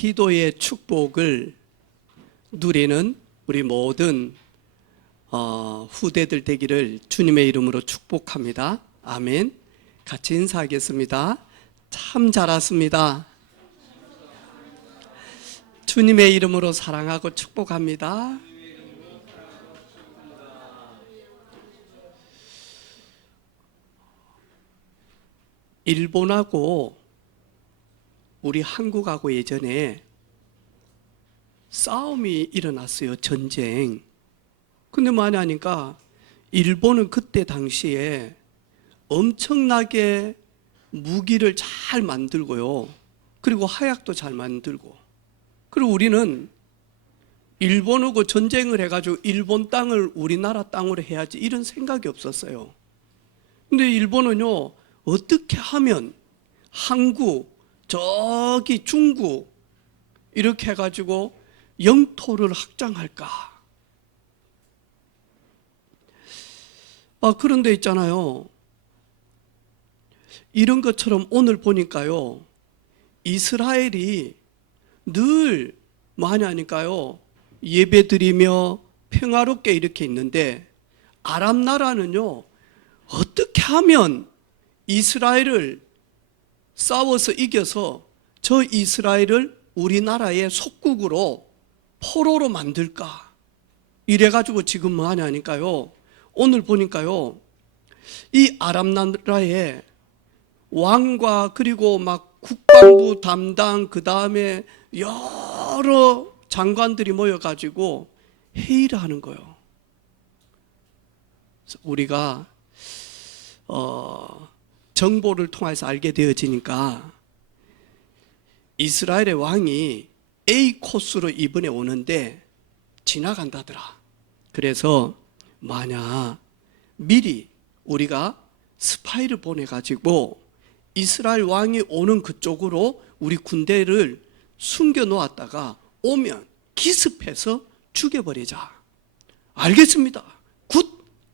기도의 축복을 누리는 우리 모든 후대들 되기를 주님의 이름으로 축복합니다. 아멘. 같이 인사하겠습니다. 참 잘 왔습니다. 주님의 이름으로 사랑하고 축복합니다. 일본하고 우리 한국하고 예전에 싸움이 일어났어요. 전쟁. 근데 뭐냐 하니까 일본은 그때 당시에 엄청나게 무기를 잘 만들고요. 그리고 화약도 잘 만들고. 그리고 우리는 일본하고 전쟁을 해가지고 일본 땅을 우리나라 땅으로 해야지 이런 생각이 없었어요. 근데 일본은요, 어떻게 하면 한국, 저기 중국 이렇게 해가지고 영토를 확장할까? 그런데 있잖아요. 이런 것처럼 오늘 보니까요, 이스라엘이 늘 뭐 하냐니까요, 예배 드리며 평화롭게 이렇게 있는데 아랍 나라는요, 어떻게 하면 이스라엘을 싸워서 이겨서 저 이스라엘을 우리나라의 속국으로 포로로 만들까? 이래가지고 지금 뭐 하냐니까요, 오늘 보니까요, 이 아랍 나라의 왕과 그리고 막 국방부 담당 그 다음에 여러 장관들이 모여가지고 회의를 하는 거예요. 우리가 정보를 통해서 알게 되어지니까 이스라엘의 왕이 A 코스로 이번에 오는데 지나간다더라. 그래서 만약 미리 우리가 스파이를 보내가지고 이스라엘 왕이 오는 그쪽으로 우리 군대를 숨겨 놓았다가 오면 기습해서 죽여버리자. 알겠습니다. 굿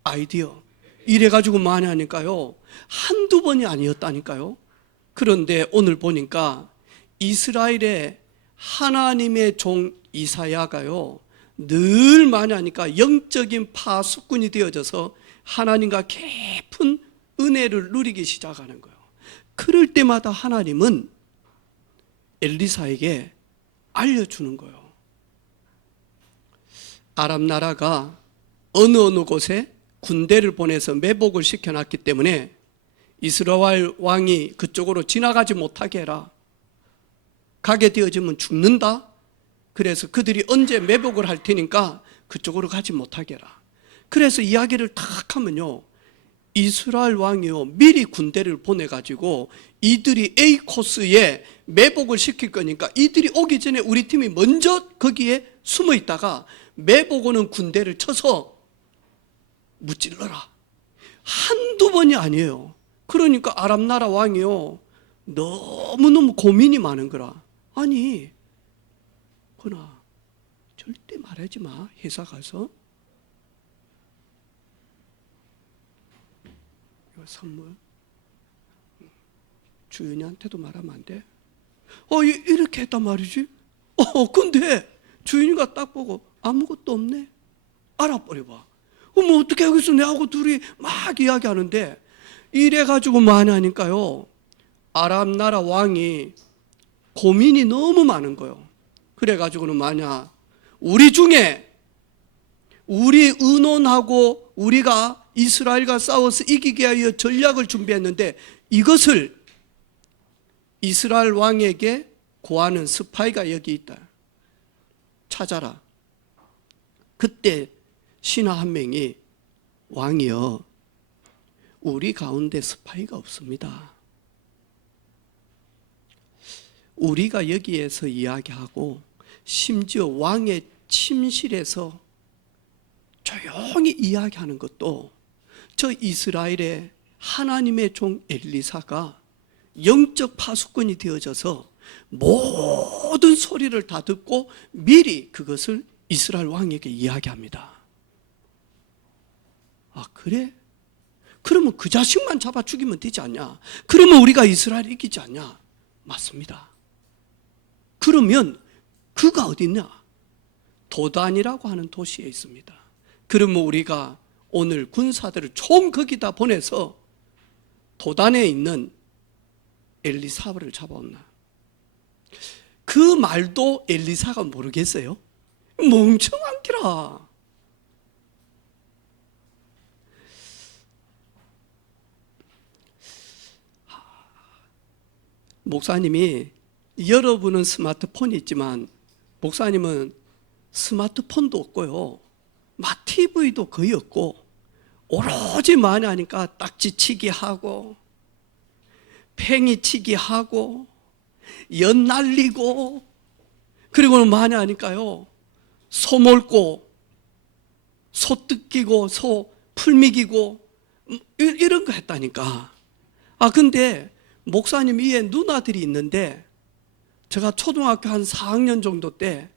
아이디어. 이래가지고 많이 하니까요, 한두 번이 아니었다니까요. 그런데 오늘 보니까 이스라엘의 하나님의 종 이사야가요, 늘 많이 하니까 영적인 파수꾼이 되어져서 하나님과 깊은 은혜를 누리기 시작하는 거예요. 그럴 때마다 하나님은 엘리사에게 알려주는 거예요. 아랍 나라가 어느 곳에 군대를 보내서 매복을 시켜놨기 때문에 이스라엘 왕이 그쪽으로 지나가지 못하게 해라. 가게 되어지면 죽는다. 그래서 그들이 언제 매복을 할 테니까 그쪽으로 가지 못하게 해라. 그래서 이야기를 탁 하면요, 이스라엘 왕이요, 미리 군대를 보내가지고 이들이 A 코스에 매복을 시킬 거니까 이들이 오기 전에 우리 팀이 먼저 거기에 숨어 있다가 매복 오는 군대를 쳐서 무찔러라. 한두 번이 아니에요. 그러니까 아랍 나라 왕이요, 너무너무 고민이 많은 거라. 아니, 그나 절대 말하지 마. 회사 가서 이거 선물 주인한테도 말하면 안 돼. 이렇게 했단 말이지. 근데 주인이가 딱 보고 아무것도 없네. 알아버려봐. 뭐 어떻게 하겠어. 내하고 둘이 막 이야기하는데 이래가지고 뭐 하냐니까요, 아랍 나라 왕이 고민이 너무 많은 거예요. 그래가지고는 뭐냐, 우리 중에 우리 의논하고 우리가 이스라엘과 싸워서 이기게 하여 전략을 준비했는데 이것을 이스라엘 왕에게 고하는 스파이가 여기 있다. 찾아라. 그때 신하 한 명이, 왕이여, 우리 가운데 스파이가 없습니다. 우리가 여기에서 이야기하고 심지어 왕의 침실에서 조용히 이야기하는 것도 저 이스라엘의 하나님의 종 엘리사가 영적 파수꾼이 되어져서 모든 소리를 다 듣고 미리 그것을 이스라엘 왕에게 이야기합니다. 그래? 그러면 그 자식만 잡아 죽이면 되지 않냐? 그러면 우리가 이스라엘을 이기지 않냐? 맞습니다. 그러면 그가 어디 있냐? 도단이라고 하는 도시에 있습니다. 그러면 우리가 오늘 군사들을 총 거기다 보내서 도단에 있는 엘리사를 잡아온나? 그 말도 엘리사가 모르겠어요? 멍청한기라. 목사님이, 여러분은 스마트폰이 있지만 목사님은 스마트폰도 없고요, TV도 거의 없고, 오로지 많이 하니까 딱지치기 하고 팽이치기 하고 연 날리고, 그리고는 많이 하니까요, 소 몰고 소 뜯기고 소 풀미기고 이런 거 했다니까. 근데 목사님 위에 누나들이 있는데, 제가 초등학교 한 4학년 정도 때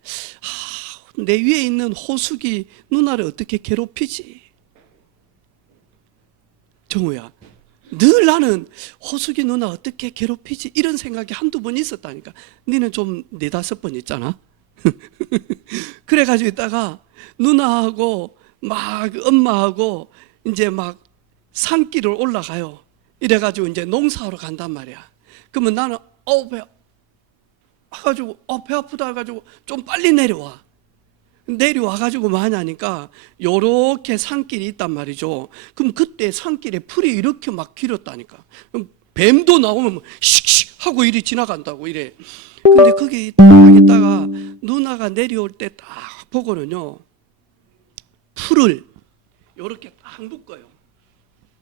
내 위에 있는 호숙이 누나를 어떻게 괴롭히지? 정우야, 늘 나는 호숙이 누나 어떻게 괴롭히지? 이런 생각이 한두 번 있었다니까. 니는 좀 4-5번 있잖아. 그래가지고 있다가 누나하고 막 엄마하고 이제 막 산길을 올라가요. 이래가지고 이제 농사하러 간단 말이야. 그러면 나는 배 아프다 해가지고 좀 빨리 내려와가지고 많이 하니까 요렇게 산길이 있단 말이죠. 그럼 그때 산길에 풀이 이렇게 막 길었다니까. 그럼 뱀도 나오면 씩씩 하고 이리 지나간다고 이래. 근데 거기 딱 있다가 누나가 내려올 때 딱 보고는요, 풀을 요렇게 딱 묶어요.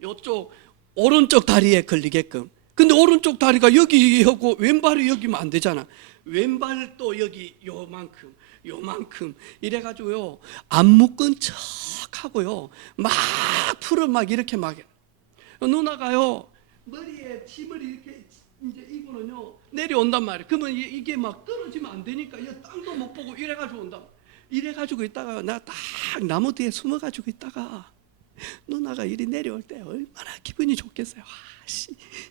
요쪽 오른쪽 다리에 걸리게끔. 근데 오른쪽 다리가 여기 하고 왼발이 여기면 안 되잖아. 왼발도 여기 요만큼 이래가지고요, 안 묶은 척 하고요, 막 풀을 막 이렇게 막 누나가요, 머리에 짐을 이렇게 이제 이거는요 내려온단 말이에요. 그러면 이게 막 떨어지면 안 되니까 이 땅도 못 보고 이래가지고 온다. 이래가지고 있다가 나 딱 나무 뒤에 숨어가지고 있다가 누나가 이리 내려올 때 얼마나 기분이 좋겠어요.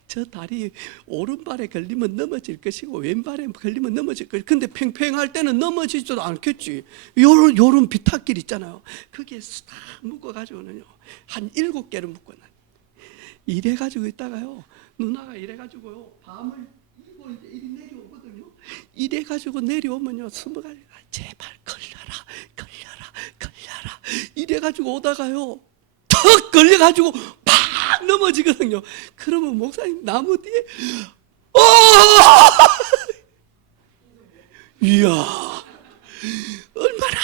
저 다리 오른발에 걸리면 넘어질 것이고 왼발에 걸리면 넘어질 것이고, 근데 팽팽할 때는 넘어지지도 않겠지. 요런 비탈길 있잖아요. 거기에 딱 묶어가지고는요, 한 7개를 묶어놔. 이래가지고 있다가요, 누나가 이래가지고요, 밤을 이고 이제 이리 내려오거든요. 이래가지고 내려오면요, 숨어가지고 제발 걸려라 이래가지고 오다가요, 턱 걸려가지고 팍 넘어지거든요. 그러면 목사님 나무 뒤에 이야, 얼마나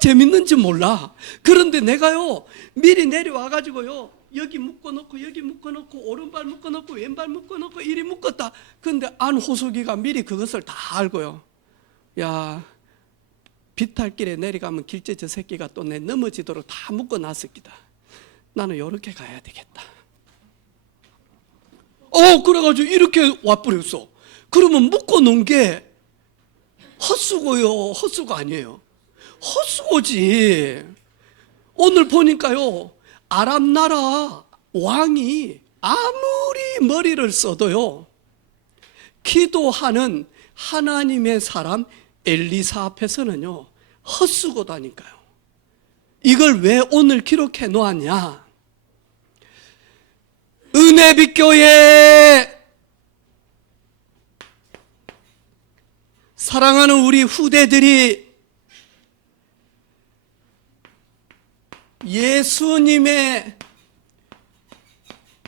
재밌는지 몰라. 그런데 내가요, 미리 내려와가지고요, 여기 묶어놓고 오른발 묶어놓고 왼발 묶어놓고 이리 묶었다. 근데 안호수기가 미리 그것을 다 알고요, 야, 비탈길에 내려가면 길째 저 새끼가 또 내 넘어지도록 다 묶어놨을 기다. 나는 이렇게 가야 되겠다. 그래가지고 이렇게 와버렸어. 그러면 묶어놓은 게 헛수고요? 헛수고 아니에요? 헛수고지. 오늘 보니까요, 아람 나라 왕이 아무리 머리를 써도요, 기도하는 하나님의 사람 엘리사 앞에서는요, 헛수고다니까요. 이걸 왜 오늘 기록해 놓았냐? 은혜빛교회 사랑하는 우리 후대들이 예수님의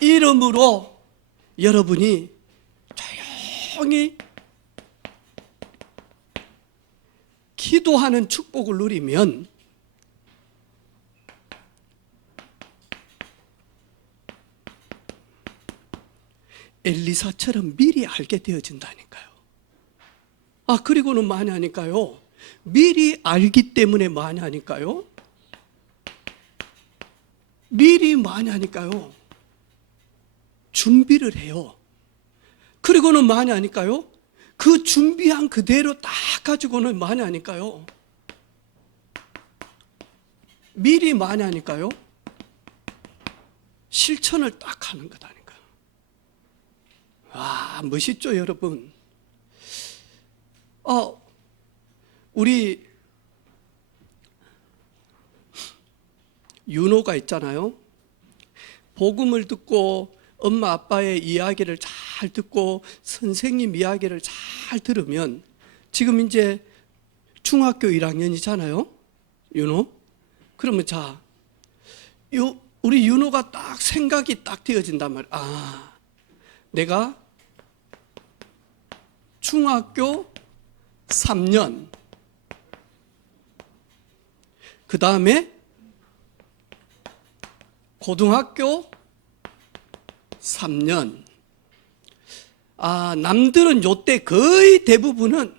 이름으로 여러분이 조용히 기도하는 축복을 누리면 엘리사처럼 미리 알게 되어진다니까요. 그리고는 많이 하니까요, 미리 알기 때문에 많이 하니까요, 미리 많이 하니까요, 준비를 해요. 그리고는 많이 하니까요, 그 준비한 그대로 딱 가지고는 많이 하니까요, 미리 많이 하니까요, 실천을 딱 하는 거다니까요. 와, 멋있죠, 여러분? 우리 윤호가 있잖아요. 복음을 듣고 엄마 아빠의 이야기를 잘 듣고 선생님 이야기를 잘 들으면 지금 이제 중학교 1학년이잖아요. 윤호. 그러면 자, 우리 윤호가 딱 생각이 딱 되어진단 말이에요. 아, 내가 중학교 3년, 그 다음에 고등학교 3년. 아, 남들은 요때 거의 대부분은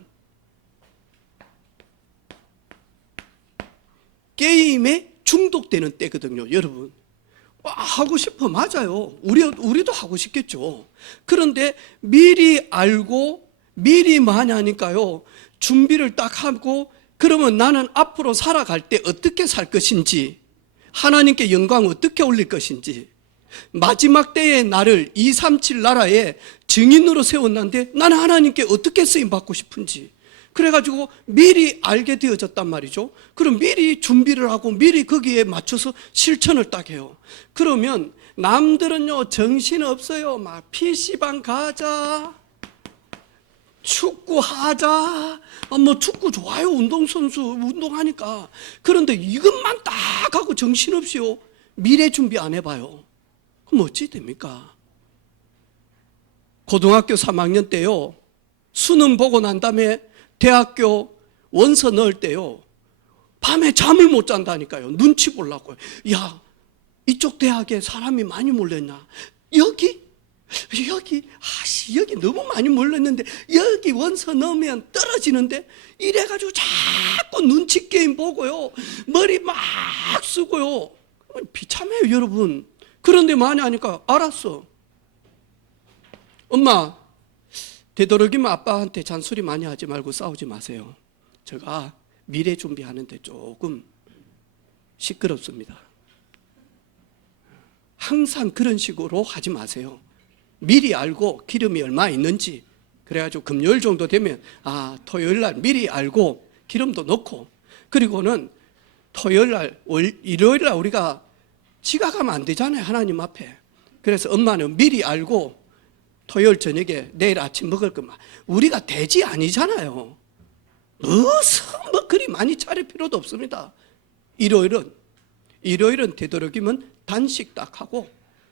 게임에 중독되는 때거든요, 여러분. 하고 싶어, 맞아요. 우리도 하고 싶겠죠. 그런데 미리 알고 미리 많이 하니까요, 준비를 딱 하고, 그러면 나는 앞으로 살아갈 때 어떻게 살 것인지, 하나님께 영광 어떻게 올릴 것인지, 마지막 때의 나를 237 나라의 증인으로 세웠는데 나는 하나님께 어떻게 쓰임받고 싶은지, 그래가지고 미리 알게 되어졌단 말이죠. 그럼 미리 준비를 하고 미리 거기에 맞춰서 실천을 딱 해요. 그러면 남들은요, 정신없어요. 막 PC방 가자, 축구하자, 뭐 축구 좋아요, 운동선수 운동하니까. 그런데 이것만 딱 하고 정신없이요, 미래 준비 안 해봐요. 그럼 어찌 됩니까? 고등학교 3학년 때요, 수능 보고 난 다음에 대학교 원서 넣을 때요, 밤에 잠을 못 잔다니까요. 눈치 보려고요. 야, 이쪽 대학에 사람이 많이 몰렸냐? 여기 너무 많이 몰렸는데 여기 원서 넣으면 떨어지는데, 이래가지고 자꾸 눈치 게임 보고요, 머리 막 쓰고요. 비참해요, 여러분. 그런데 많이 하니까 알았어. 엄마, 되도록이면 아빠한테 잔소리 많이 하지 말고 싸우지 마세요. 제가 미래 준비하는데 조금 시끄럽습니다. 항상 그런 식으로 하지 마세요. 미리 알고 기름이 얼마 있는지, 그래가지고 금요일 정도 되면 토요일 날 미리 알고 기름도 넣고, 그리고는 토요일 날, 일요일 날 우리가 지각하면 안 되잖아요, 하나님 앞에. 그래서 엄마는 미리 알고 토요일 저녁에 내일 아침 먹을 것만, 우리가 돼지 아니잖아요. 무슨 뭐 그리 많이 차릴 필요도 없습니다. 일요일은 되도록이면 단식 딱 하고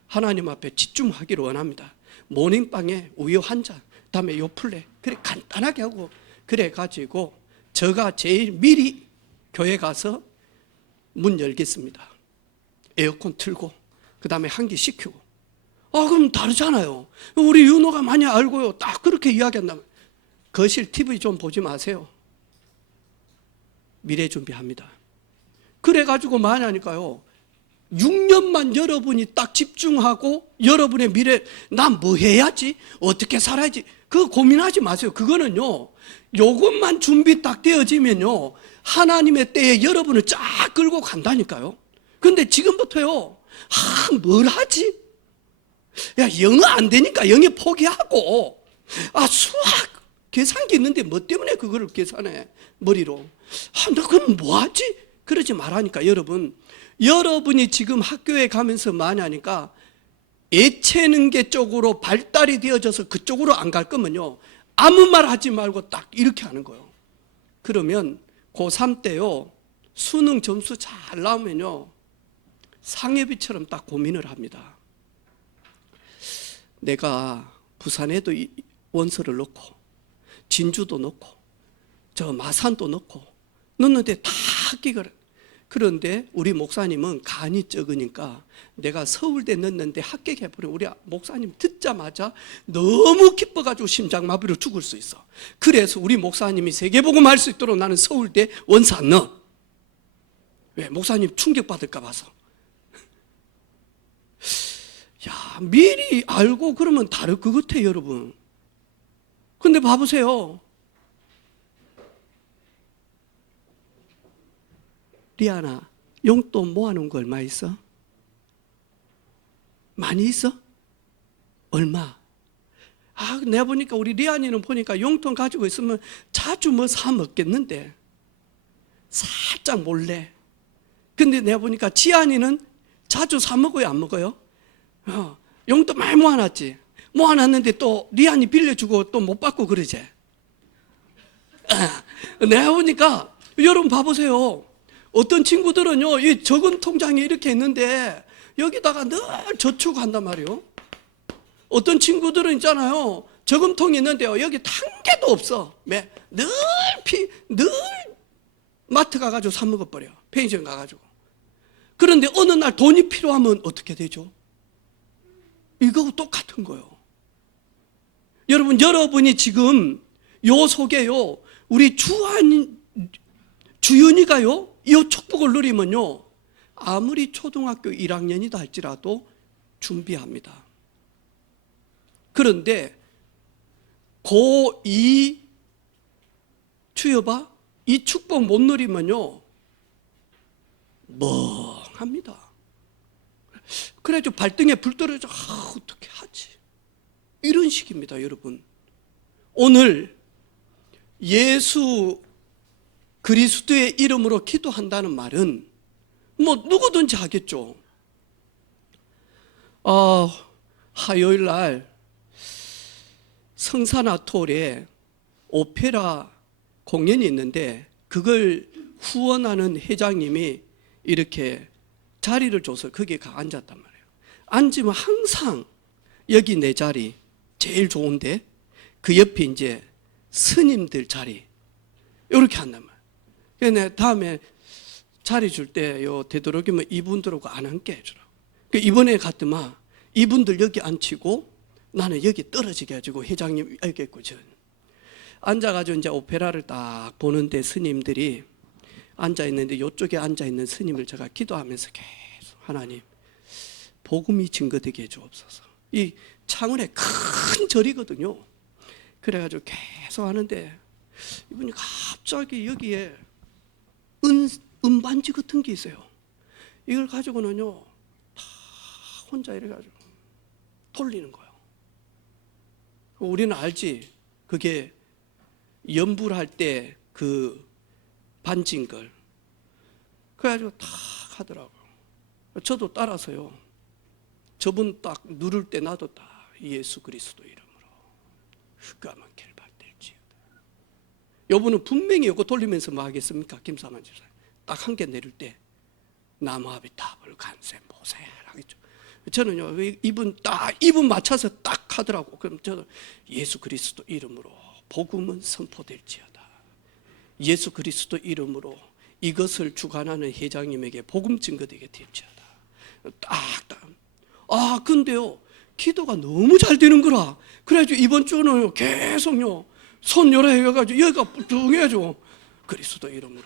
하나님 앞에 집중하기를 원합니다. 모닝빵에 우유 한 잔, 다음에 요플레, 그래 간단하게 하고, 그래 가지고 제가 제일 미리 교회 가서 문 열겠습니다. 에어컨 틀고, 그 다음에 환기 시키고. 그럼 다르잖아요. 우리 윤호가 많이 알고요, 딱 그렇게 이야기한다면 거실 TV 좀 보지 마세요. 미래 준비합니다. 그래가지고 많이 하니까요, 6년만 여러분이 딱 집중하고 여러분의 미래, 난 뭐 해야지, 어떻게 살아야지, 그거 고민하지 마세요. 그거는요, 요것만 준비 딱 되어지면요, 하나님의 때에 여러분을 쫙 끌고 간다니까요. 근데 지금부터요, 뭘 하지? 야, 영어 안 되니까 영어 포기하고, 수학 계산기 있는데 뭐 때문에 그거를 계산해, 머리로. 나 그럼 뭐 하지? 그러지 말라니까. 여러분이 지금 학교에 가면서 많이 하니까 예체능계 쪽으로 발달이 되어져서 그쪽으로 안 갈 거면요, 아무 말 하지 말고 딱 이렇게 하는 거예요. 그러면 고3 때요, 수능 점수 잘 나오면요, 상혜비처럼 딱 고민을 합니다. 내가 부산에도 원서를 넣고 진주도 넣고 저 마산도 넣는데 다 합격을. 그런데 우리 목사님은 간이 적으니까 내가 서울대 넣는데 합격해버리면 우리 목사님 듣자마자 너무 기뻐가지고 심장마비로 죽을 수 있어. 그래서 우리 목사님이 세계복음 할 수 있도록 나는 서울대 원서 안 넣어. 왜? 목사님 충격받을까 봐서. 야, 미리 알고 그러면 다를 것 같아요, 여러분. 근데 봐보세요. 리안아, 용돈 모아놓은 거 얼마 있어? 많이 있어? 얼마? 내가 보니까 우리 리안이는 보니까 용돈 가지고 있으면 자주 뭐 사 먹겠는데. 살짝 몰래. 근데 내가 보니까 지안이는 자주 사 먹어요, 안 먹어요? 용돈 많이 모아놨지. 모아놨는데 또 리안이 빌려주고 또 못 받고 그러지. 내가 보니까 여러분 봐보세요. 어떤 친구들은요, 이 적금 통장에 이렇게 있는데 여기다가 늘 저축한단 말이에요. 어떤 친구들은 있잖아요, 저금통이 있는데요, 여기 한 개도 없어. 늘 마트 가가지고 사 먹어버려. 편의점 가가지고. 그런데 어느 날 돈이 필요하면 어떻게 되죠? 이거하고 똑같은 거예요. 여러분이 지금 요 속에요, 우리 주윤이가요, 이 축복을 누리면요, 아무리 초등학교 1학년이다 할지라도 준비합니다. 그런데 고2 추여봐, 이 축복 못 누리면요 멍합니다. 그래가지고 발등에 불 떨어져, 어떻게 하지? 이런 식입니다. 여러분, 오늘 예수 그리스도의 이름으로 기도한다는 말은 뭐 누구든지 하겠죠. 화요일 날 성산아톨에 오페라 공연이 있는데 그걸 후원하는 회장님이 이렇게 자리를 줘서 거기에 가 앉았단 말이에요. 앉으면 항상 여기 내 자리 제일 좋은데 그 옆에 이제 스님들 자리 이렇게 한단 말이에요. 그래서 내가 다음에 자리 줄 때 되도록이면 이분들하고 안 앉게 해주라고. 이번에 갔더만 이분들 여기 앉히고 나는 여기 떨어지게 해가지고 회장님 여기 있고 전 앉아가지고 이제 오페라를 딱 보는데 스님들이 앉아있는데 이쪽에 앉아있는 스님을 제가 기도하면서 계속 하나님 복음이 증거되게 해주옵소서. 이 창원에 큰 절이거든요. 그래가지고 계속 하는데 이분이 갑자기 여기에 은반지 같은 게 있어요. 이걸 가지고는요 다 혼자 이래가지고 돌리는 거예요. 우리는 알지, 그게 연불 할 때 그 반지인 걸. 그래가지고 탁 하더라고요. 저도 따라서요, 저분 딱 누를 때 나도 딱 예수 그리스도 이름으로 흑암은 결박될지어다. 여분은 분명히 이거 돌리면서 뭐 하겠습니까? 김사만 집사님 딱 한 개 내릴 때 나무합이 답을 간세 보세 하겠죠. 저는요, 이분 맞춰서 딱 하더라고. 그럼 저는 예수 그리스도 이름으로 복음은 선포될지어다. 예수 그리스도 이름으로 이것을 주관하는 회장님에게 복음 증거되게 될지어다. 딱딱. 근데요, 기도가 너무 잘 되는 거라. 그래가지고 이번 주는 계속요, 손 요래 해가지고 여기가 뚱해져. 그리스도 이름으로,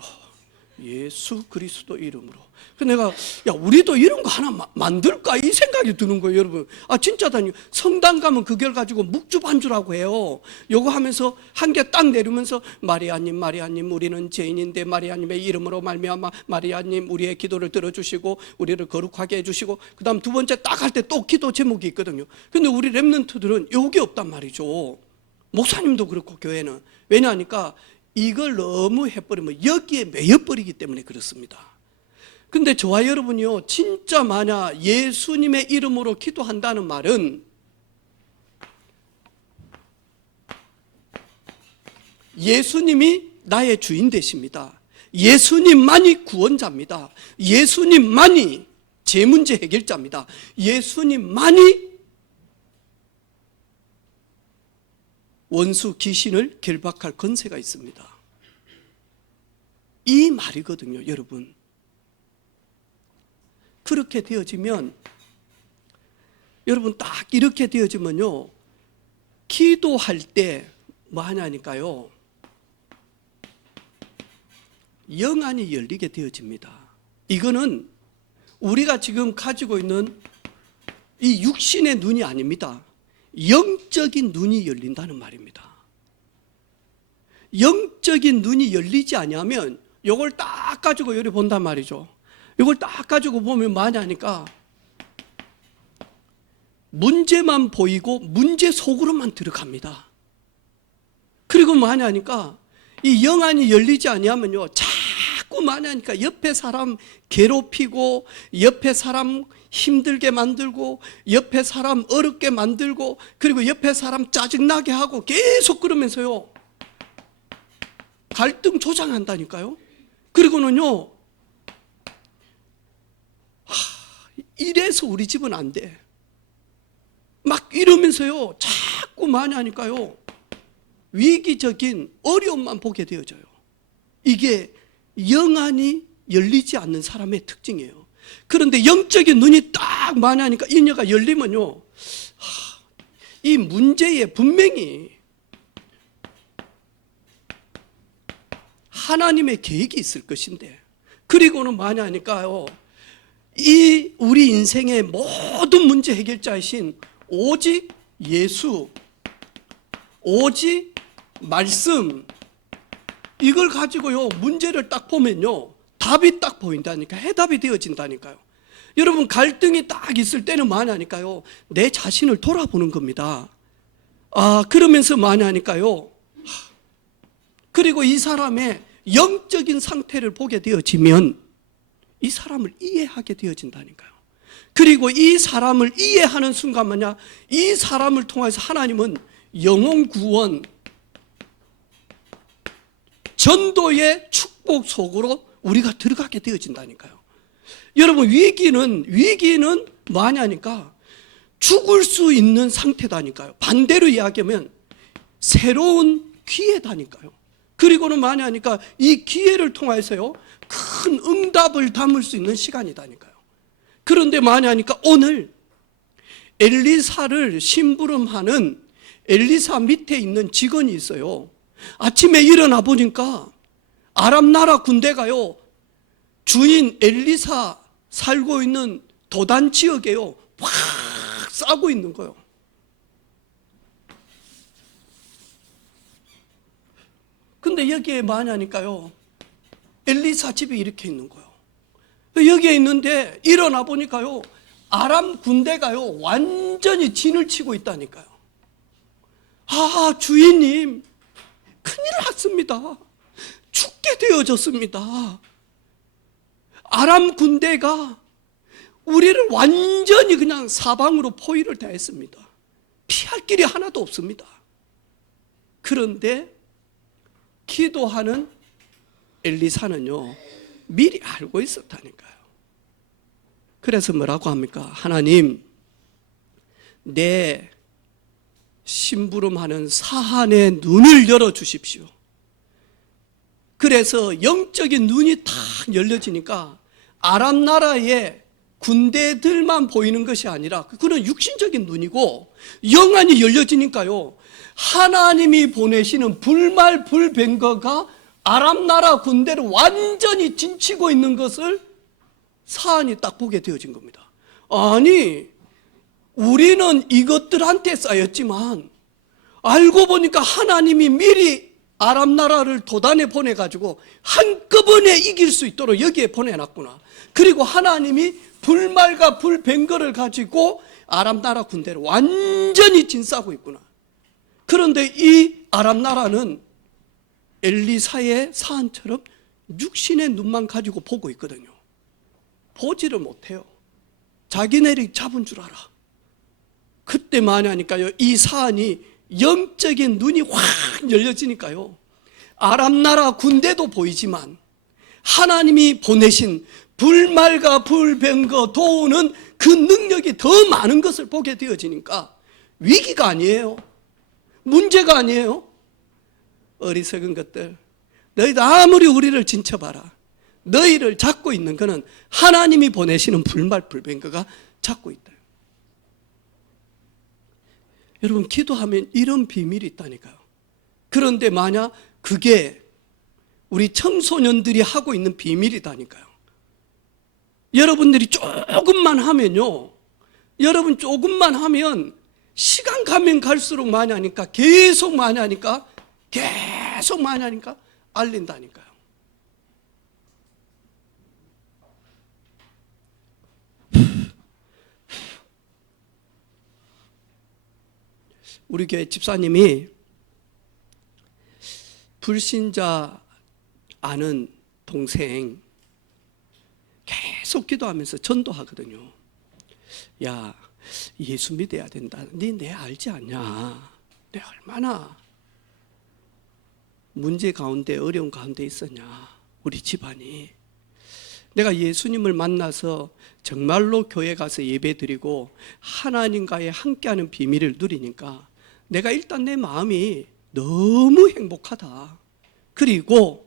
예수 그리스도 이름으로. 내가 우리도 이런 거 하나 만들까 이 생각이 드는 거예요. 여러분, 진짜다니. 성당 가면 그걸 가지고 묵주반주라고 해요. 요거 하면서 한 개 딱 내리면서 마리아님 우리는 죄인인데 마리아님의 이름으로 말미암아 마리아님 우리의 기도를 들어주시고 우리를 거룩하게 해주시고, 그 다음 두 번째 딱 할 때 또 기도 제목이 있거든요. 근데 우리 랩런트들은 요게 없단 말이죠. 목사님도 그렇고 교회는. 왜냐하니까 이걸 너무 해버리면 여기에 매여버리기 때문에 그렇습니다. 근데 저와 여러분이요, 진짜 만약 예수님의 이름으로 기도한다는 말은 예수님이 나의 주인 되십니다. 예수님만이 구원자입니다. 예수님만이 제 문제 해결자입니다. 예수님만이 원수 귀신을 결박할 권세가 있습니다. 이 말이거든요, 여러분. 그렇게 되어지면, 여러분 딱 이렇게 되어지면요, 기도할 때 뭐 하냐니까요, 영안이 열리게 되어집니다. 이거는 우리가 지금 가지고 있는 이 육신의 눈이 아닙니다. 영적인 눈이 열린다는 말입니다. 영적인 눈이 열리지 아니하면 이걸 딱 가지고 이렇게 본단 말이죠. 이걸 딱 가지고 보면 뭐하냐니까 문제만 보이고 문제 속으로만 들어갑니다. 그리고 뭐하냐니까 이 영안이 열리지 아니하면요, 자꾸 많이 하니까 옆에 사람 괴롭히고, 옆에 사람 힘들게 만들고, 옆에 사람 어렵게 만들고, 그리고 옆에 사람 짜증나게 하고 계속 그러면서요, 갈등 조장한다니까요. 그리고는요, 이래서 우리 집은 안 돼. 막 이러면서요, 자꾸 많이 하니까요, 위기적인 어려움만 보게 되어져요. 이게 영안이 열리지 않는 사람의 특징이에요. 그런데 영적인 눈이 딱 많이 하니까 이녀가 열리면요, 이 문제에 분명히 하나님의 계획이 있을 것인데, 그리고는 많이 하니까요, 이 우리 인생의 모든 문제 해결자이신 오직 예수, 오직 말씀, 이걸 가지고요, 문제를 딱 보면요, 답이 딱 보인다니까, 해답이 되어진다니까요. 여러분, 갈등이 딱 있을 때는 많이 하니까요, 내 자신을 돌아보는 겁니다. 그러면서 많이 하니까요, 그리고 이 사람의 영적인 상태를 보게 되어지면 이 사람을 이해하게 되어진다니까요. 그리고 이 사람을 이해하는 순간마냐, 이 사람을 통해서 하나님은 영혼 구원, 전도의 축복 속으로 우리가 들어가게 되어진다니까요. 여러분, 위기는 많이 하니까 죽을 수 있는 상태다니까요. 반대로 이야기하면 새로운 기회다니까요. 그리고는 많이 하니까 이 기회를 통해서요, 큰 응답을 담을 수 있는 시간이다니까요. 그런데 많이 하니까 오늘 엘리사를 심부름하는 엘리사 밑에 있는 직원이 있어요. 아침에 일어나 보니까 아람 나라 군대가요, 주인 엘리사 살고 있는 도단 지역에요, 확 싸고 있는 거예요. 근데 여기에 많이 하니까요, 엘리사 집이 이렇게 있는 거예요. 여기에 있는데 일어나 보니까요, 아람 군대가요, 완전히 진을 치고 있다니까요. 주인님, 큰일 났습니다. 죽게 되어졌습니다. 아람 군대가 우리를 완전히 그냥 사방으로 포위를 당했습니다. 피할 길이 하나도 없습니다. 그런데 기도하는 엘리사는요, 미리 알고 있었다니까요. 그래서 뭐라고 합니까? 하나님, 내 심부름하는 사한의 눈을 열어주십시오. 그래서 영적인 눈이 탁 열려지니까 아람 나라의 군대들만 보이는 것이 아니라, 그건 육신적인 눈이고, 영안이 열려지니까요, 하나님이 보내시는 불말 불병거가 아람 나라 군대를 완전히 진치고 있는 것을 사한이 딱 보게 되어진 겁니다. 아니, 우리는 이것들한테 쌓였지만 알고 보니까 하나님이 미리 아람 나라를 도단에 보내가지고 한꺼번에 이길 수 있도록 여기에 보내놨구나. 그리고 하나님이 불말과 불병거를 가지고 아람 나라 군대를 완전히 진싸고 있구나. 그런데 이 아람 나라는 엘리사의 사안처럼 육신의 눈만 가지고 보고 있거든요. 보지를 못해요. 자기네를 잡은 줄 알아. 그때 많이 하니까요, 이 사안이 영적인 눈이 확 열려지니까요, 아람 나라 군대도 보이지만 하나님이 보내신 불말과 불병거 도우는 그 능력이 더 많은 것을 보게 되어지니까 위기가 아니에요. 문제가 아니에요. 어리석은 것들, 너희들 아무리 우리를 진쳐봐라, 너희를 잡고 있는 것은 하나님이 보내시는 불말 불병거가 잡고 있다. 여러분, 기도하면 이런 비밀이 있다니까요. 그런데 만약 그게 우리 청소년들이 하고 있는 비밀이다니까요. 여러분들이 조금만 하면요, 여러분 조금만 하면 시간 가면 갈수록 많이 하니까, 계속 많이 하니까, 계속 많이 하니까 알린다니까요. 우리 교회 집사님이 불신자 아는 동생 계속 기도하면서 전도하거든요. 야, 예수 믿어야 된다. 내 알지 않냐? 내 얼마나 문제 가운데 어려운 가운데 있었냐? 우리 집안이. 내가 예수님을 만나서 정말로 교회 가서 예배드리고 하나님과의 함께하는 비밀을 누리니까 내가 일단 내 마음이 너무 행복하다. 그리고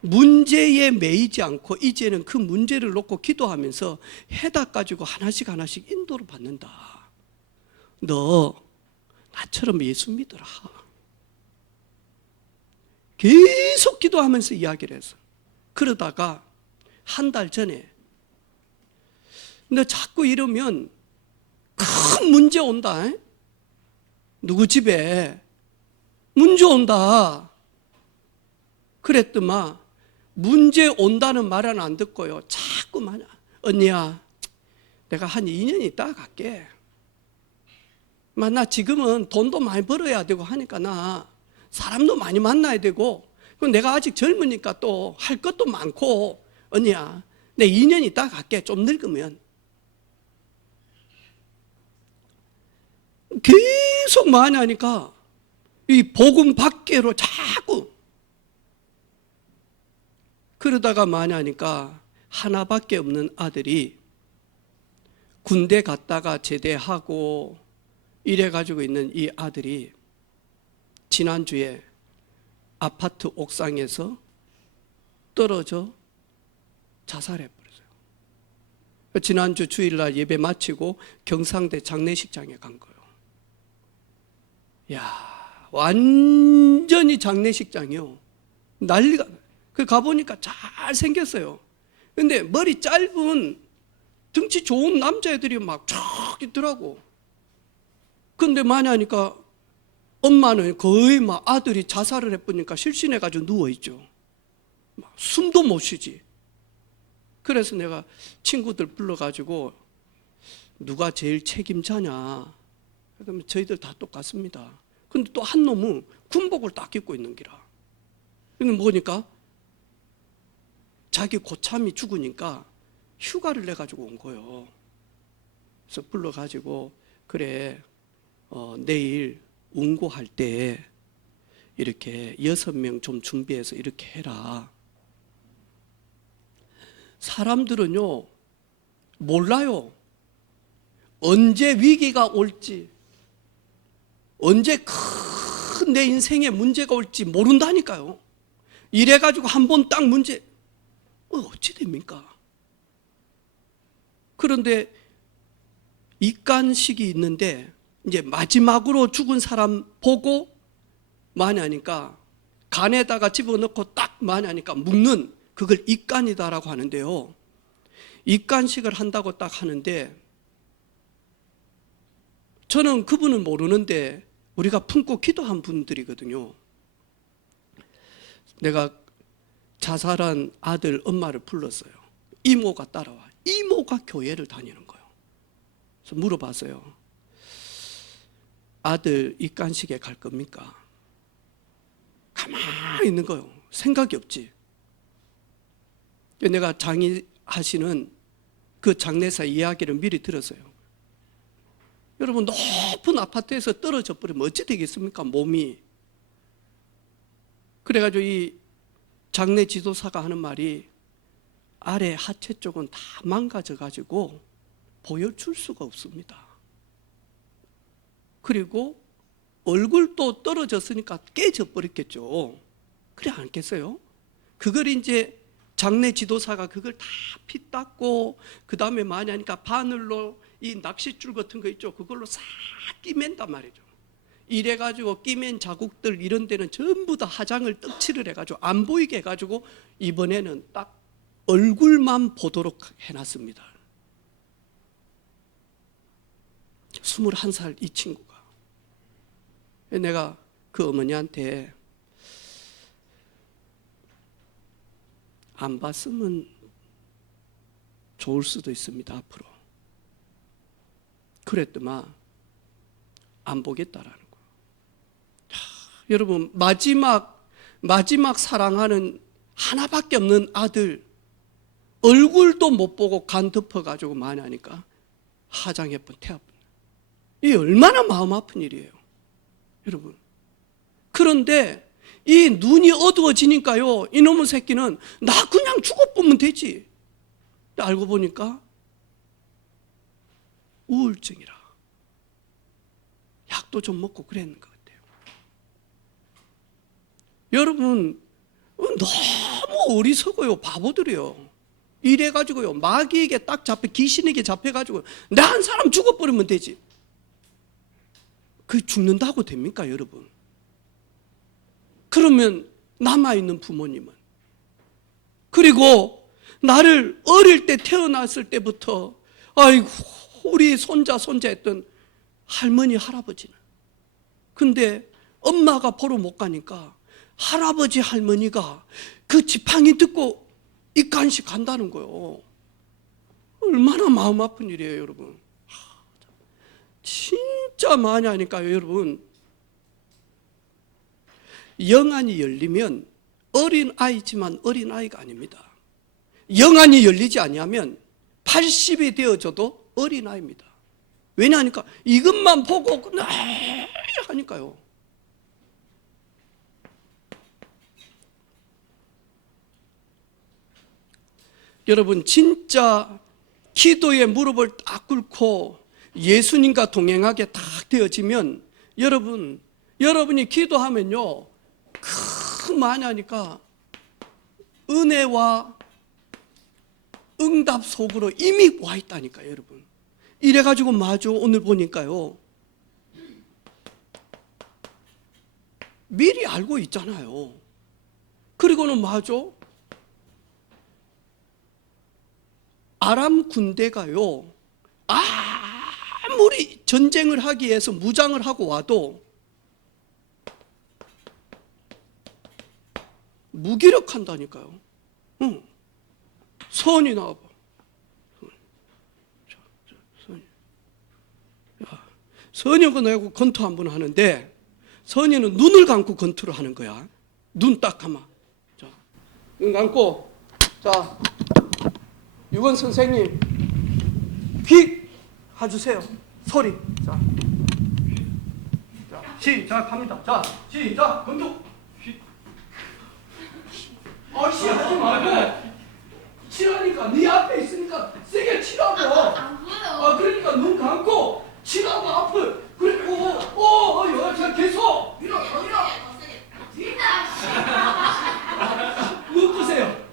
문제에 매이지 않고 이제는 그 문제를 놓고 기도하면서 해답 가지고 하나씩 하나씩 인도를 받는다. 너 나처럼 예수 믿어라. 계속 기도하면서 이야기를 했어. 그러다가 한 달 전에 너 자꾸 이러면 큰 문제 온다. 누구 집에 문제 온다. 그랬더만 문제 온다는 말은 안 듣고요. 자꾸만 언니야 내가 한 2년 있다가 갈게. 나 지금은 돈도 많이 벌어야 되고 하니까 나 사람도 많이 만나야 되고 내가 아직 젊으니까 또 할 것도 많고 언니야 내 2년 있다가 갈게. 좀 늙으면. 계속 많이 하니까 이 복음 밖으로 자꾸 그러다가 많이 하니까 하나밖에 없는 아들이 군대 갔다가 제대하고 이래가지고 있는 이 아들이 지난주에 아파트 옥상에서 떨어져 자살해버렸어요. 지난주 주일날 예배 마치고 경상대 장례식장에 간 거예요. 야, 완전히 장례식장이요. 난리가. 그 가보니까 잘 생겼어요. 근데 머리 짧은 등치 좋은 남자애들이 막 쫙 있더라고. 근데 많이 하니까 엄마는 거의 막 아들이 자살을 해보니까 실신해가지고 누워있죠. 막 숨도 못 쉬지. 그래서 내가 친구들 불러가지고 누가 제일 책임자냐. 그러면 저희들 다 똑같습니다. 근데 또 한 놈은 군복을 딱 입고 있는 기라. 근데 뭐니까 자기 고참이 죽으니까 휴가를 내가지고 온 거예요. 그래서 불러가지고 그래 내일 운고할 때 이렇게 6명 좀 준비해서 이렇게 해라. 사람들은요 몰라요. 언제 위기가 올지, 언제 큰 내 인생에 문제가 올지 모른다니까요. 이래가지고 한 번 딱 문제 어찌 됩니까? 그런데 입간식이 있는데 이제 마지막으로 죽은 사람 보고 많이 하니까 간에다가 집어넣고 딱 많이 하니까 묵는 그걸 입간이다라고 하는데요. 입간식을 한다고 딱 하는데 저는 그분은 모르는데 우리가 품고 기도한 분들이거든요. 내가 자살한 아들 엄마를 불렀어요. 이모가 따라와. 이모가 교회를 다니는 거예요. 그래서 물어봤어요. 아들 입간식에 갈 겁니까? 가만히 있는 거예요. 생각이 없지. 내가 장의하시는 그 장례사 이야기를 미리 들었어요. 여러분 높은 아파트에서 떨어져 버리면 어찌 되겠습니까? 몸이. 그래가지고 이 장례 지도사가 하는 말이 아래 하체 쪽은 다 망가져가지고 보여줄 수가 없습니다. 그리고 얼굴도 떨어졌으니까 깨져버렸겠죠. 그래 않겠어요? 그걸 이제 장례 지도사가 그걸 다 피 닦고 그 다음에 많이 하니까 바늘로 이 낚싯줄 같은 거 있죠. 그걸로 싹 끼맨단 말이죠. 이래가지고 끼맨 자국들 이런 데는 전부 다 화장을 떡칠을 해가지고 안 보이게 해가지고 이번에는 딱 얼굴만 보도록 해놨습니다. 21살 이 친구가. 내가 그 어머니한테 안 봤으면 좋을 수도 있습니다. 앞으로. 그랬더만 안 보겠다라는 거예요. 여러분 마지막 사랑하는 하나밖에 없는 아들, 얼굴도 못 보고 간 덮어가지고 많이 하니까 하장해뿐 태아뿐. 이게 얼마나 마음 아픈 일이에요, 여러분. 그런데 이 눈이 어두워지니까요, 이놈의 새끼는 나 그냥 죽어보면 되지. 알고 보니까 우울증이라. 약도 좀 먹고 그랬는 것 같아요. 여러분, 너무 어리석어요, 바보들이요. 이래가지고요, 마귀에게 딱 잡혀, 귀신에게 잡혀가지고 나 한 사람 죽어버리면 되지. 그 죽는다고 됩니까, 여러분? 그러면 남아있는 부모님은, 그리고 나를 어릴 때 태어났을 때부터 아이고 우리 손자 했던 할머니 할아버지는, 근데 엄마가 보러 못 가니까 할아버지 할머니가 그 지팡이 듣고 입간식 간다는 거예요. 얼마나 마음 아픈 일이에요, 여러분. 진짜 많이 하니까요, 여러분. 영안이 열리면 어린 아이지만 어린 아이가 아닙니다. 영안이 열리지 아니하면 80이 되어져도 어린 아이입니다. 왜냐하니까 이것만 보고 하니까요. 여러분, 진짜 기도의 무릎을 딱 꿇고 예수님과 동행하게 딱 되어지면, 여러분이 기도하면요, 많이 하니까 은혜와 응답 속으로 이미 와 있다니까요, 여러분. 이래가지고 마저 오늘 보니까요, 미리 알고 있잖아요. 그리고는 마저 아람 군대가요, 아무리 전쟁을 하기 위해서 무장을 하고 와도 무기력한다니까요. 응. 선이 나와봐. 선이하고 나하고 권투 한 번 하는데, 선이는 눈을 감고 권투를 하는 거야. 눈 딱 감아. 자, 눈 감고, 자, 유건 선생님, 휙 해주세요. 소리. 자, 시작합니다. 자, 시작. 권투. 아씨 하지 말고 치라니까. 네 앞에 있으니까 세게 치라고. 안 보여. 그러니까 눈 감고 치라고 앞을. 그리고 자 계속 밀어. 눈 뜨세요.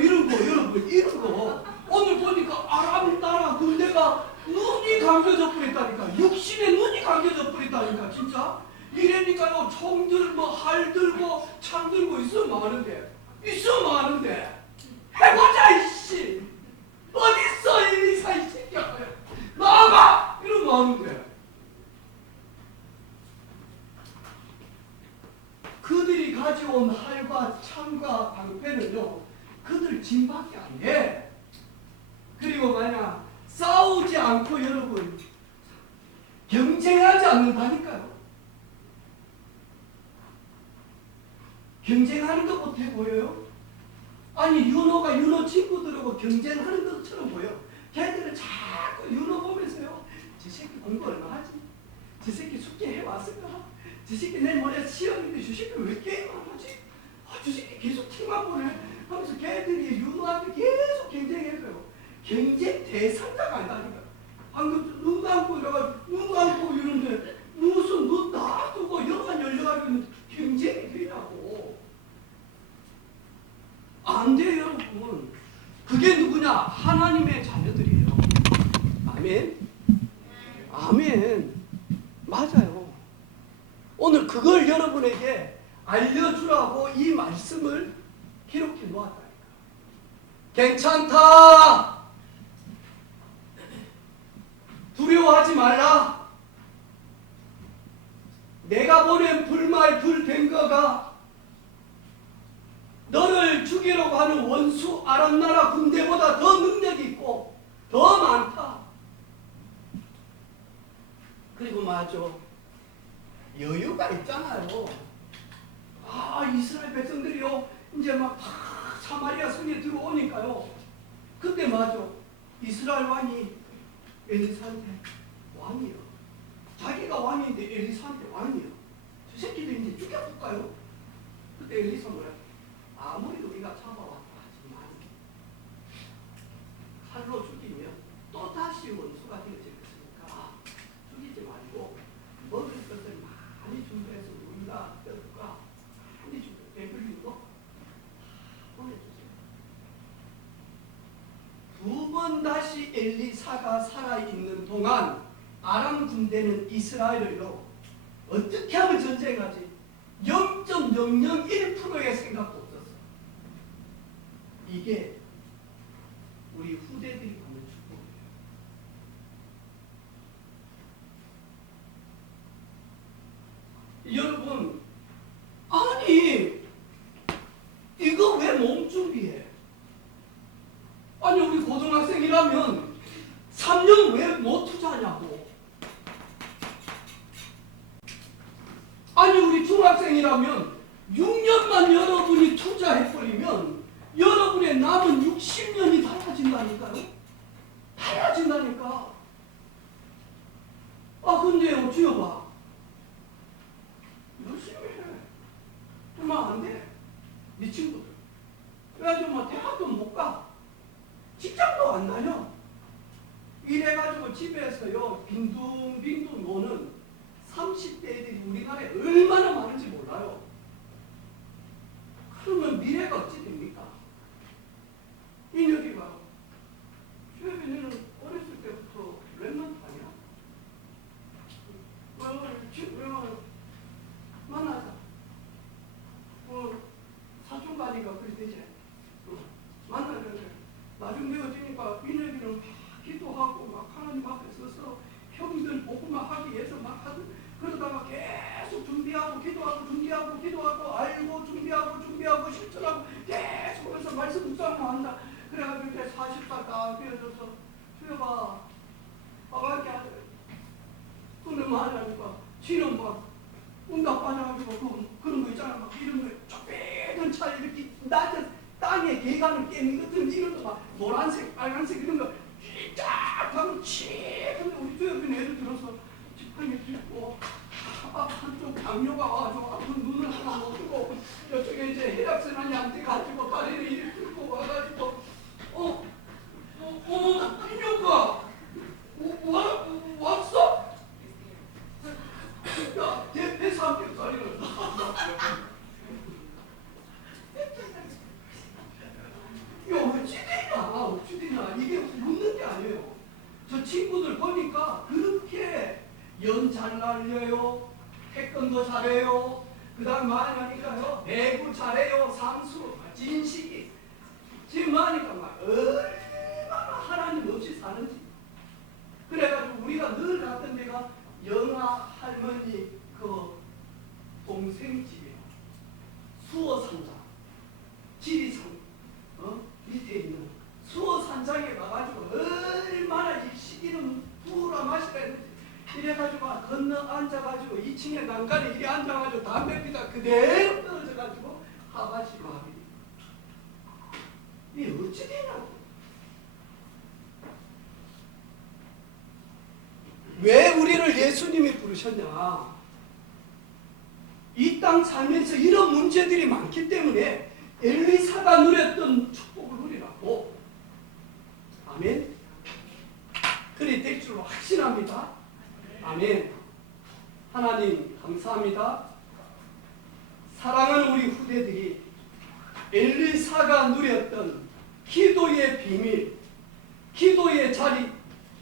이런 거 여러분, 이런 거 오늘 보니까 아람 나라 군대가 눈이 감겨져 버렸다니까. 육신에 눈이 감겨져 버렸다니까. 진짜 이래니까요, 총 들고 활 들고 창 들고 있으면 많은데 해보자 이씨. 어딨어 이 미사 이 새끼야. 나와봐 이러면 많은데, 그들이 가져온 활과 창과 방패는요, 그들 짐밖에 안 돼. 그리고 만약 싸우지 않고 여러분 경쟁하지 않는다니까요. 경쟁하는 것 못해 보여요? 아니, 윤호가 윤호 친구들하고 경쟁하는 것처럼 보여. 걔들은 자꾸 윤호 보면서요, 저 새끼 공부 얼마 하지? 저 새끼 숙제 해왔을까? 저 새끼 내일 모레 시험인데 저 새끼 왜 게임 안 하지? 저 새끼 계속 팀만 보네 하면서 걔들이 윤호한테 계속 경쟁해요. 경쟁 대상자가 아니다니까. 방금 눈 감고 이러가 눈 감고 이러는데 무슨 눈 놔두고 영안 열려가지고 있는데 경쟁이 되냐고. 안 돼요, 여러분. 그게 누구냐? 하나님의 자녀들이에요. 아멘. 아멘. 맞아요. 오늘 그걸 여러분에게 알려주라고 이 말씀을 기록해 놓았다니까. 괜찮다. 두려워하지 말라. 내가 보낸 불말 불병거가 너를 죽이려고 하는 원수 아람 나라 군대보다 더 능력이 있고 더 많다. 그리고 맞아, 여유가 있잖아요. 이스라엘 백성들이요, 이제 막 사마리아 성에 들어오니까요. 그때 맞아. 이스라엘 왕이 엘리사한테 왕이요. 자기가 왕인데 엘리사한테 왕이요. 저 새끼들 이제 죽여볼까요? 그때 엘리사 뭐라? 아무리 우리가 잡아왔다 하지만 칼로 죽이면 또 다시 원수가 되어질 것이니까 죽이지 말고 먹을 것을 많이 준비해서 우리가 떡과 많이 준비 배불리고 보내주세요. 두 번 다시 엘리사가 살아있는 동안 아람 군대는 이스라엘로 어떻게 하면 전쟁하지? 0.001%의 생각도 없었어. 이게 우리 후대들이 받는 축복이에요. 여러분, 아니 이거 왜 몸 준비해? 아니 우리 고등학생이라면 3년 왜 못 투자하냐고. 아니 우리 중학생이라면 6년만 여러분이 투자해버리면 여러분의 남은 60년이 달라진다니까요. 달라진다니까. 아 근데요 주여봐, 열심히 해. 정말 안 돼. 네 친구들 그래가지고 뭐 대학도 못 가, 직장도 안 다녀. 이래가지고 집에서요 빈둥빈둥 노는 30대들이 우리나라에 얼마나 많은지 몰라요. 그러면 미래가 어찌 됩니까? 인혁이가 주혜빈이는 어렸을 때부터 랩만 하냐? 만나자. 사촌가니까 그리 되지. 만나는데 나중 되어지니까 인혁이는 막 기도하고 막 하나님 앞에 서서 형들 복음만 하기 위해서 막 하던, 그러다가 계속 준비하고 기도하고 준비하고 기도하고 알고 준비하고 실천하고 계속 그래서 말씀 묵상만 한다. 그래가지고 이제 40살 딱 되어져서 주여봐 아버지 하자. 근데 말하니까 지는 막 응답 받아가지고 그런 거 있잖아. 막 이런 거 좁은 차 이렇게 낮은 땅에 개간을 깨는 것들 이런 거 막 노란색 빨간색 이런 거 쫙 하면 근데 우리 주여빈 예를 들어서 지팡이 들고 한쪽 당뇨가 와가지고 아픈 눈을 하나 못 뜨고 이쪽에 이제 혈압순환이 안 돼가지고 다리를 이렇게 들고 와가지고 인혁아 왔어? 야 대패 300짜리를 어찌되냐 이게 묻는 게 아니에요. 저 친구들 보니까 그렇게 연 잘 날려요, 태권도 잘해요, 그 다음 많이 하니까요 배구 잘해요, 삼수 진식이 지금 하니까 막 얼마나 하나님 없이 사는지. 그래가지고 우리가 늘 갔던 데가 영아 할머니 그 동생 집이에요. 수어산장 지리산 밑에 있는 수어산장에 가가지고 얼마나 이 시기는 부으라 마시라 했는지. 이래가지고 건너 앉아가지고 2층에 난간에 이리 앉아가지고 담배 피다 그대로 떨어져가지고 하바시 마비. 이게 어찌 되냐고. 왜 우리를 예수님이 부르셨냐? 이 땅 살면서 이런 문제들이 많기 때문에 엘리사가 누렸던 축복을 누리라고. 아멘. 그리 될 줄로 확신합니다. 아멘. 하나님 감사합니다. 사랑하는 우리 후대들이 엘리사가 누렸던 기도의 비밀, 기도의 자리,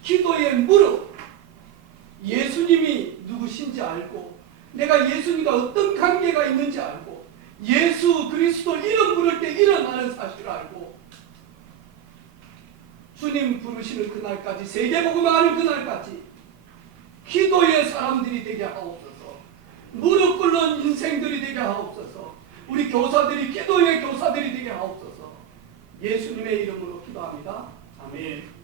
기도의 무릎, 예수님이 누구신지 알고 내가 예수님과 어떤 관계가 있는지 알고 예수 그리스도 이름 부를 때 일어나는 사실을 알고 주님 부르시는 그날까지, 세계복음 하는 그날까지 기도의 사람들이 되게 하옵소서. 무릎 꿇는 인생들이 되게 하옵소서. 우리 교사들이 기도의 교사들이 되게 하옵소서. 예수님의 이름으로 기도합니다. 아멘.